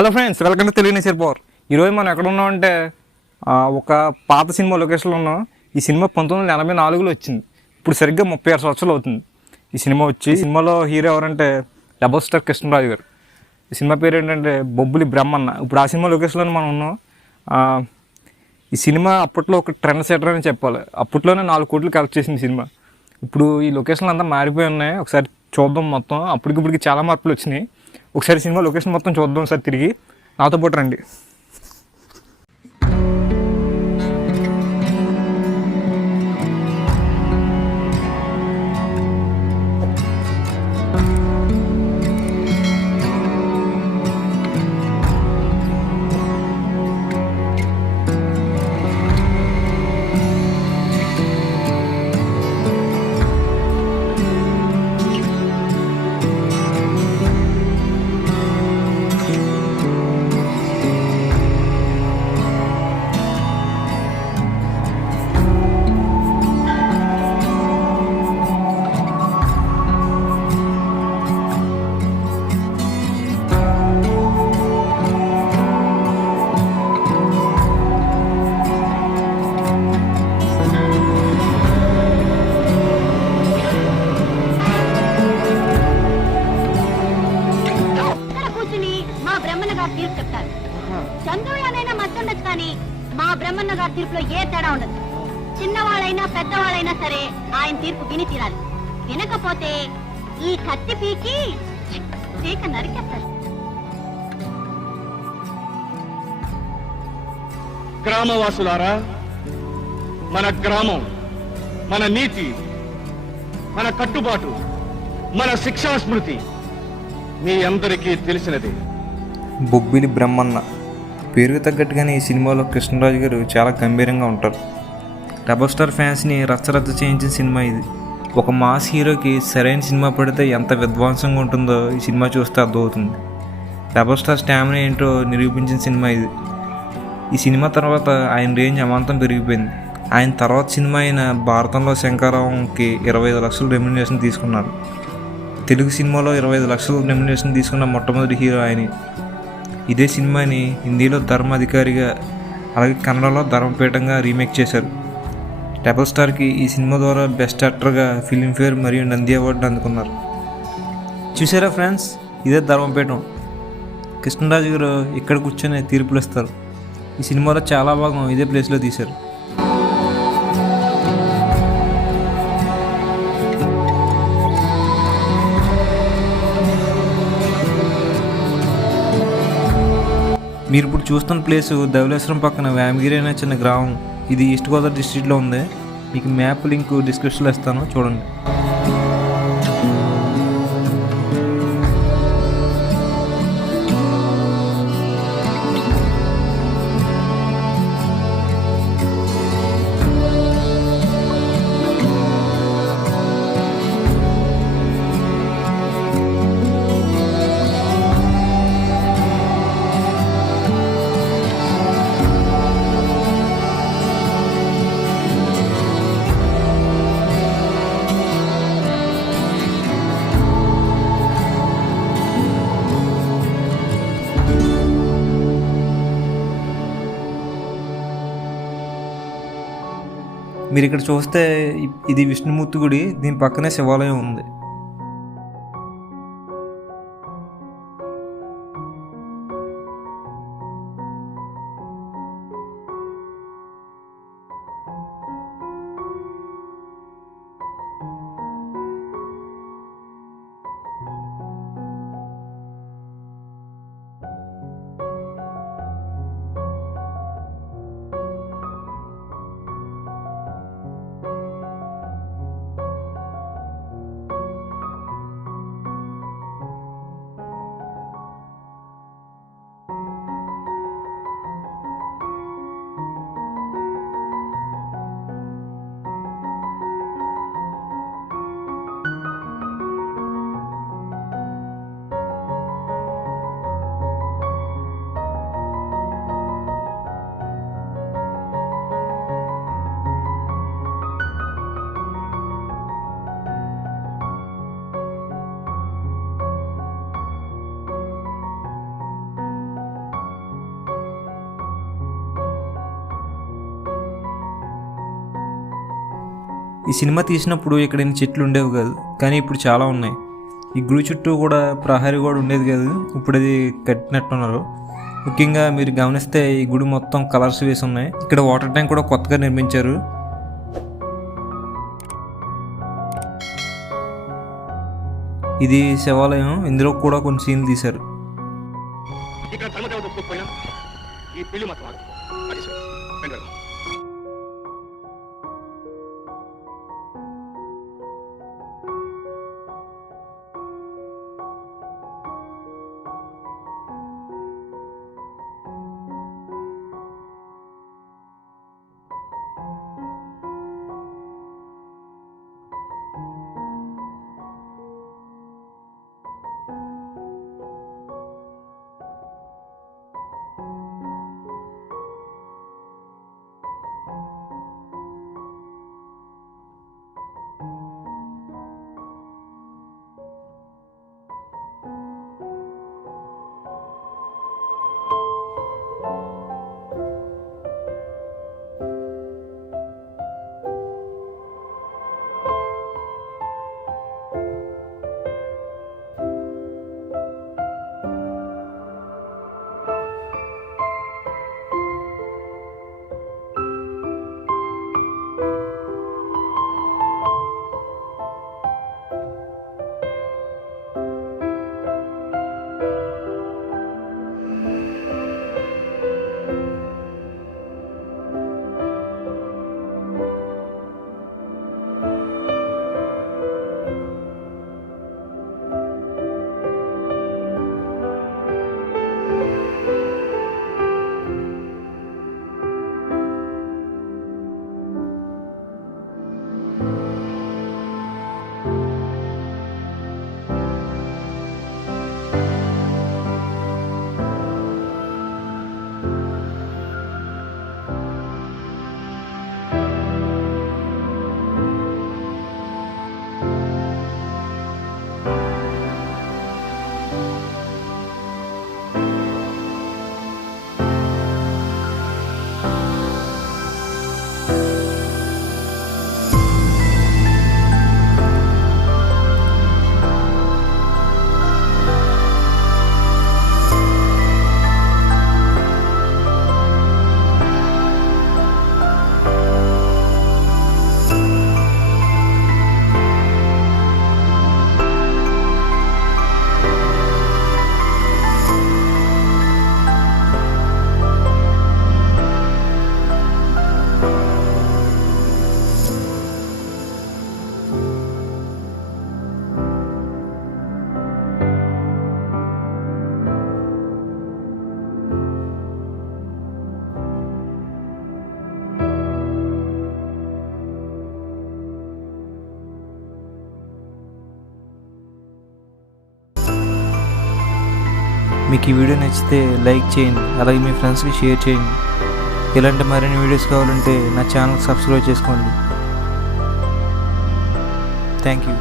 Hello friends, welcome to Telugu nature power. ఈరోజు మనం ఎక్కడ ఉన్నామంటే ఒక పాత సినిమా లొకేషన్లో ఉన్నాం. ఈ సినిమా 1984లో వచ్చింది. ఇప్పుడు సరిగ్గా 36 సంవత్సరాలు అవుతుంది ఈ సినిమా వచ్చి. సినిమాలో హీరో ఎవరంటే డబుల్ స్టార్ కృష్ణరాజు గారు. ఈ సినిమా పేరు ఏంటంటే బొబ్బిలి బ్రహ్మన్న. ఇప్పుడు ఆ సినిమా లొకేషన్లో మనం ఉన్నాం. ఈ సినిమా అప్పట్లో ఒక ట్రెండ్ సెటర్ అని చెప్పాలి. అప్పట్లోనే 4 కోట్లు కలెక్ట్ చేసింది సినిమా. ఇప్పుడు ఈ లొకేషన్లు అంతా మారిపోయి ఉన్నాయి. ఒకసారి చూద్దాం మొత్తం. అప్పటికిప్పటికి చాలా మార్పులు వచ్చినాయి. ఒకసారి సినిమా లొకేషన్ మొత్తం చూద్దాం సార్ తిరిగి. నాతో పాటు రండి. తీర్పు చెప్తారు. చంద్రులనైనా మత్తుండొచ్చు కానీ మా బ్రహ్మన్న గారి తీర్పులో ఏ తేడా ఉండదు. చిన్నవాళ్ళైనా పెద్దవాళ్ళైనా సరే ఆయన తీర్పు విని తీరాలి. వినకపోతే ఈ కత్తి పీకి పీక నరికేస్తారు. గ్రామవాసులారా, మన గ్రామం, మన నీతి, మన కట్టుబాటు, మన శిక్షా స్మృతి మీ అందరికీ తెలిసినది. బొబ్బిలి బ్రహ్మన్న పేరుకు తగ్గట్టుగానే ఈ సినిమాలో కృష్ణరాజు గారు చాలా గంభీరంగా ఉంటారు. డబుల్ స్టార్ ఫ్యాన్స్ని రచ్చరచ్చ చేయించిన సినిమా ఇది. ఒక మాస్ హీరోకి సరైన సినిమా పడితే ఎంత విధ్వంసంగా ఉంటుందో ఈ సినిమా చూస్తే అర్థమవుతుంది. డబుల్ స్టార్ స్టామినా ఏంటో నిరూపించిన సినిమా ఇది. ఈ సినిమా తర్వాత ఆయన రేంజ్ అమాంతం పెరిగిపోయింది. ఆయన తర్వాత సినిమా అయిన భారతంలో శంకరావంకి 25 లక్షల రెమ్యునరేషన్ తీసుకున్నారు. తెలుగు సినిమాలో 25 లక్షల రెమ్యునరేషన్ తీసుకున్న మొట్టమొదటి హీరో ఆయన. ఇదే సినిమాని హిందీలో ధర్మాధికారిగా, అలాగే కన్నడలో ధర్మపీఠంగా రీమేక్ చేశారు. డబుల్ స్టార్కి ఈ సినిమా ద్వారా బెస్ట్ యాక్టర్గా ఫిల్మ్ఫేర్ మరియు నంది అవార్డు అందుకున్నారు. చూసారా ఫ్రెండ్స్, ఇదే ధర్మపీఠం. కృష్ణరాజు గారు ఇక్కడ కూర్చొని తీర్పులు ఇస్తారు. ఈ సినిమాలో చాలా భాగం ఇదే ప్లేస్లో తీశారు. మీరు ఇప్పుడు చూస్తున్న ప్లేసు ధవళేశ్వరం పక్కన వేమగిరి అనే చిన్న గ్రామం. ఇది ఈస్ట్ గోదావరి డిస్ట్రిక్ట్లో ఉంది. మీకు మ్యాప్ లింక్ డిస్క్రిప్షన్లో ఇస్తాను, చూడండి. మీరు ఇక్కడ చూస్తే ఇది విష్ణుమూర్తి గుడి. దీని పక్కనే శివాలయం ఉంది. ఈ సినిమా తీసినప్పుడు ఇక్కడ ఇన్ని చెట్లు ఉండేవి కాదు, కానీ ఇప్పుడు చాలా ఉన్నాయి. ఈ గుడి చుట్టూ కూడా ప్రహరీ కూడా ఉండేది కాదు, ఇప్పుడు అది కట్టినట్టున్నారు. ముఖ్యంగా మీరు గమనిస్తే ఈ గుడి మొత్తం కలర్స్ వేసి ఉన్నాయి. ఇక్కడ వాటర్ ట్యాంక్ కూడా కొత్తగా నిర్మించారు. ఇది శివాలయం, ఇందులో కూడా కొన్ని సీన్లు తీశారు. ఇక్కడ ధర్మదేవత ఒప్పుకోకపోయినా ఈ పెళ్లి మాత్రం ఆగదు. అది సరే, రండి వెళ్దాం. మీకు ఈ వీడియో నచ్చితే లైక్ చేయండి, అలాగే మీ ఫ్రెండ్స్కి షేర్ చేయండి. ఇలాంటి మరిన్ని వీడియోస్ కావాలంటే నా ఛానల్కి సబ్స్క్రైబ్ చేసుకోండి. Thank you.